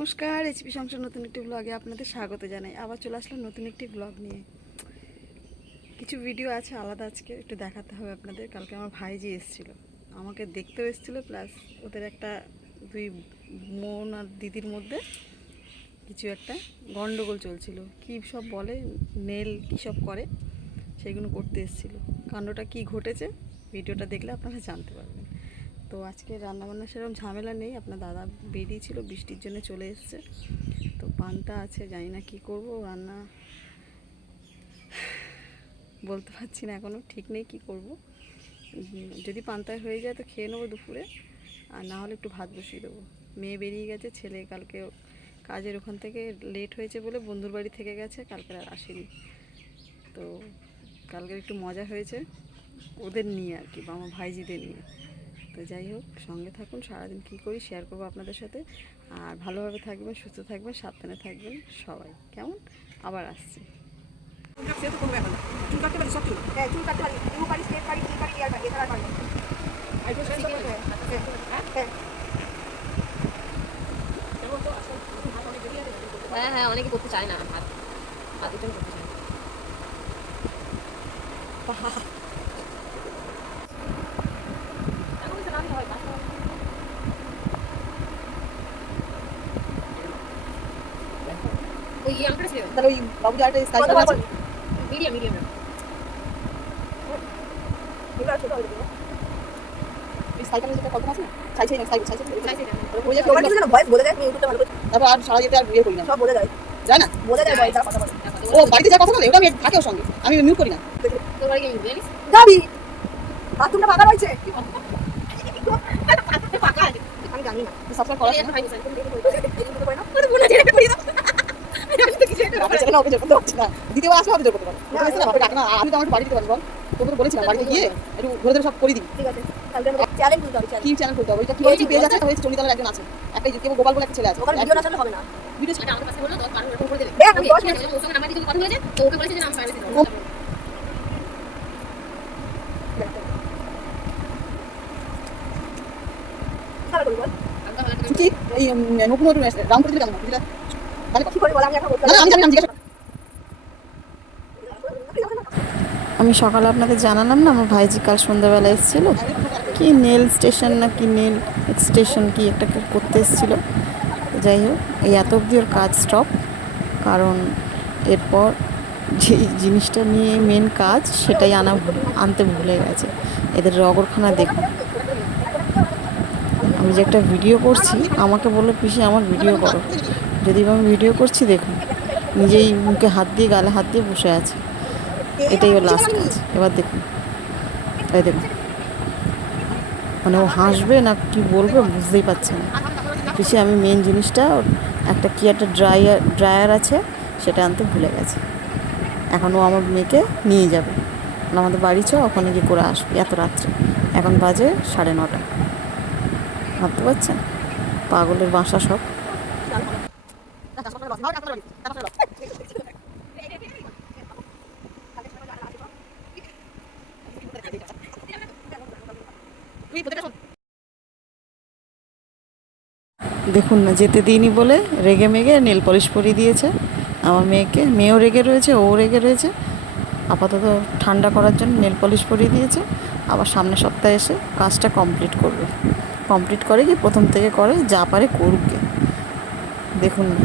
নমস্কার, এইচপি সংসার নতুন একটি ব্লগে আপনাদের স্বাগত জানাই। আবার চলে আসলাম নতুন একটি ব্লগ নিয়ে। কিছু ভিডিও আছে আলাদা, আজকে একটু দেখাতে হবে আপনাদের। কালকে আমার ভাইজি এসেছিলো, আমাকে দেখতেও এসেছিলো, প্লাস ওদের একটা দুই বোন আর দিদির মধ্যে কিছু একটা গন্ডগোল চলছিল। কী সব বলে, নেল কী সব করে, সেগুলো করতে এসেছিলো। কাণ্ডটা কি ঘটেছে ভিডিওটা দেখলে আপনারা জানতে পারবেন। তো আজকে রান্নাবান্না সেরকম ঝামেলা নেই, আপনার দাদা বেরিয়েছিল, বৃষ্টির জন্য চলে এসছে। তো পান্তা আছে, জানি না কী করবো রান্না, বলতে পারছি না, এখনও ঠিক নেই কী করব। যদি পান্তায় হয়ে যায় তো খেয়ে নেবো দুপুরে, আর না হলে একটু ভাত বসিয়ে দেবো। মেয়ে বেরিয়ে গেছে, ছেলে কালকে কাজের ওখান থেকে লেট হয়েছে বলে বন্ধুর বাড়ি থেকে গেছে, কালকে আর আসেনি। তো কালকে একটু মজা হয়েছে ওদের নিয়ে আর কি, বা আমার ভাইজিদের নিয়ে। তো যাই হোক, সঙ্গে থাকুন, সারাদিন কী করি শেয়ার করবো আপনাদের সাথে। আর ভালোভাবে থাকবেন, সুস্থ থাকবেন, সাবধানে থাকবেন সবাই, কেমন? আবার আসছি। চুল কাটতে পারি, সব চুল, হ্যাঁ চুল কাটতে পারি, ইউ পারি, স্ট্রেট পারি, কি পারি, ইয়ার পারি, এছাড়া আর পারি না। হ্যাঁ হ্যাঁ, অনেকে করতে চায় না, হাত হাতের জন্য করতে চায় না। ওই আংটা ছিল তাহলে ওই বাবু যাটা স্কাই কালার আছে, মিডিয়াম মিডিয়াম এগুলো আর ছোট হবে না। এই স্কাই কালার যেটা কত আছে না, ছাই ছাই না, স্কাই ছাই ছাই চাইছে না। ওই যে তোমার কিছু না, ভয়েস বলে দেয়, আমি ইউটিউবটা ভালো করে, তারপর আর সারা যেতে আর বিয়ে করি না, সব বলে যায়, যায় না, বলে যায় ভয়েস, কথা বলে। ও বাড়িতে যা কথা বলে ওটা আমি থাকে ওর সঙ্গে, আমি মিউট করি না। তোর বাড়ি গিয়ে জানিস যাবি বাথরুমটা ফাঁকা রয়েছে, ফাঁকা আছে, আমি জানি না সাবস্ক্রাইব করা এটা হয়নি স্যার, তুমি দেখে করতে পারি না, করে বলে যে একটা করে দাও। আমি তো কিছু একটা আপনি চ্যানেলে ওকে জোর করতে পারছি না, দ্বিতীয়বার আসলে আমি জোর করতে পারবো না, আপনি ডাক না, আমি তো আমার বাড়ি দিতে পারবো, তোকে তো বলেছিলাম বাড়িতে গিয়ে একটু ঘুরে ধরে সব করে দিবি। ঠিক আছে, কালকে আমরা চ্যালেঞ্জ করতে হবে। কি চ্যানেল খুলতে হবে, ওইটা কি হয়েছে, পেজ আছে হয়েছে, চন্ডিতলার একজন আছে, একটা কেবল গোপাল বলে একটা ছেলে আছে, ওখানে ভিডিও না ছাড়লে হবে না। ভিডিও এটা আমাদের কাছে বললো তো, কারণ এরকম করে দেবে। এ আমি ওর সঙ্গে নাম্বার দিয়ে কথা হয়েছে, তো ওকে বলেছে যে আমি প্রাইভেসি দেবো। তাহলে বল কি এই নতুন নতুন রাউন্ড করে দিলে কেমন হয়, তাহলে কি করে বল, আমি এখন বলতে না, আমি জানি না, জিজ্ঞাসা। আমি সকালে আপনাদের জানালাম না, আমার ভাইজি কাল সন্ধ্যাবেলা এসেছিলো, কি নেল স্টেশন না কি নেল এক্সটেশন কি একটা করতে এসেছিলো। যাই হোক, এই এত অবধি ওর কাজ স্টপ, কারণ এরপর যেই জিনিসটা নিয়ে মেন কাজ সেটাই আনতে ভুলে গেছে। এদের রগরখানা দেখুন। আমি যে একটা ভিডিও করছি, আমাকে বললো পিসি আমার ভিডিও করো, যদি আমি ভিডিও করছি দেখুন, নিজেই মুখে হাত দিয়ে গালে হাত দিয়ে বসে আছে, এটাই ওর লাস্ট কাজ। এবার দেখুন, এই দেখুন, মানে ও হাসবে না কি বলবে বুঝতেই পারছে না। পিসি আমি মেন জিনিসটা, একটা কি একটা ড্রায়ার আছে, সেটা আনতে ভুলে গেছে। এখন ও আমার মেয়েকে নিয়ে যাবে, আমাদের বাড়ি চ, ওখানে গিয়ে করে আসবে এত রাত্রে, এখন বাজে 9:30। ভাবতে পারছেন, পাগলের বাসা সব। দেখুন না, যেতে দিইনি বলে রেগে মেগে নেল পলিশ পরিয়ে দিয়েছে আমার মেয়েকে, মেয়েও রেগে রয়েছে, ও রেগে রয়েছে। আপাতত ঠান্ডা করার জন্য নেল পলিশ পরিয়ে দিয়েছে, আবার সামনের সপ্তাহে এসে কাজটা কমপ্লিট করবে। কমপ্লিট করে কি প্রথম থেকে করে, যা পারে করুক। দেখুন না।